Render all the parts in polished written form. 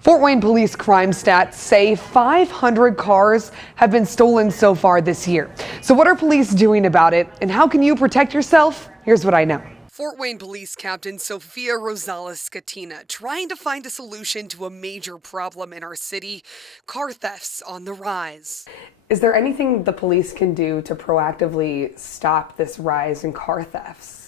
Fort Wayne police crime stats say 500 cars have been stolen so far this year. So what are police doing about it, and how can you protect yourself? Here's what I know. Fort Wayne Police Captain Sophia Rosales-Scatina trying to find a solution to a major problem in our city, car thefts on the rise. Is there anything the police can do to proactively stop this rise in car thefts?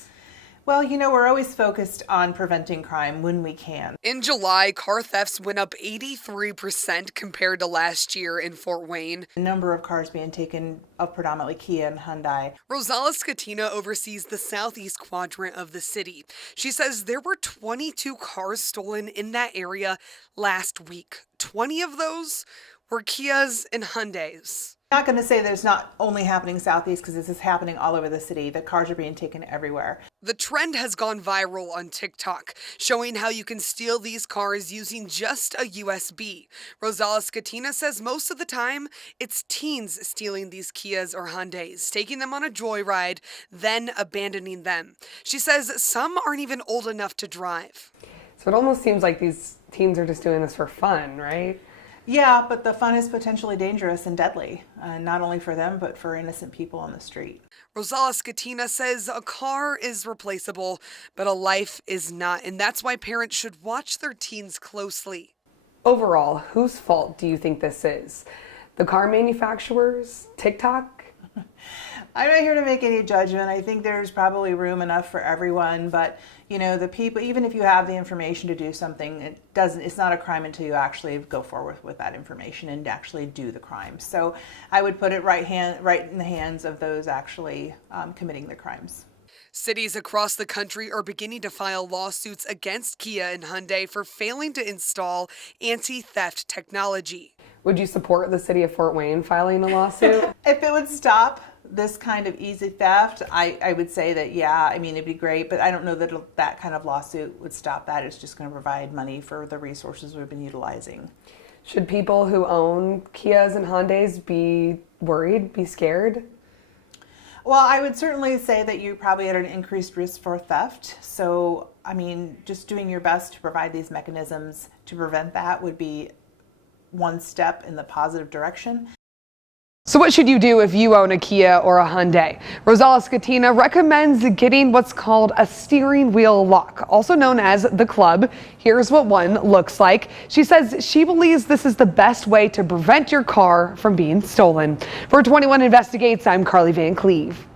Well, we're always focused on preventing crime when we can. In July, car thefts went up 83% compared to last year in Fort Wayne. The number of cars being taken of predominantly Kia and Hyundai. Rosales-Scatina oversees the southeast quadrant of the city. She says there were 22 cars stolen in that area last week. 20 of those were Kias and Hyundais. I'm not going to say there's not only happening southeast, because this is happening all over the city. The cars are being taken everywhere. The trend has gone viral on TikTok, showing how you can steal these cars using just a USB. Rosales-Scatina says most of the time, it's teens stealing these Kias or Hyundais, taking them on a joyride, then abandoning them. She says some aren't even old enough to drive. So it almost seems like these teens are just doing this for fun, right? Yeah, but the fun is potentially dangerous and deadly, not only for them, but for innocent people on the street. Rosales-Scatina says a car is replaceable, but a life is not, and that's why parents should watch their teens closely. Overall, whose fault do you think this is? The car manufacturers? TikTok? I'm not here to make any judgment. I think there's probably room enough for everyone, but the people, even if you have the information to do something, it's not a crime until you actually go forward with that information and actually do the crime. So I would put it right in the hands of those actually committing the crimes. Cities across the country are beginning to file lawsuits against Kia and Hyundai for failing to install anti-theft technology. Would you support the city of Fort Wayne filing a lawsuit? If it would stop this kind of easy theft, I would say that, yeah, it'd be great, but I don't know that that kind of lawsuit would stop that. It's just going to provide money for the resources we've been utilizing. Should people who own Kias and Hyundais be worried, be scared? Well, I would certainly say that you're probably at an increased risk for theft. So, just doing your best to provide these mechanisms to prevent that would be one step in the positive direction. So what should you do if you own a Kia or a Hyundai? Rosales-Scatina recommends getting what's called a steering wheel lock, also known as the club. Here's what one looks like. She says she believes this is the best way to prevent your car from being stolen. For 21 Investigates, I'm Carly Van Cleve.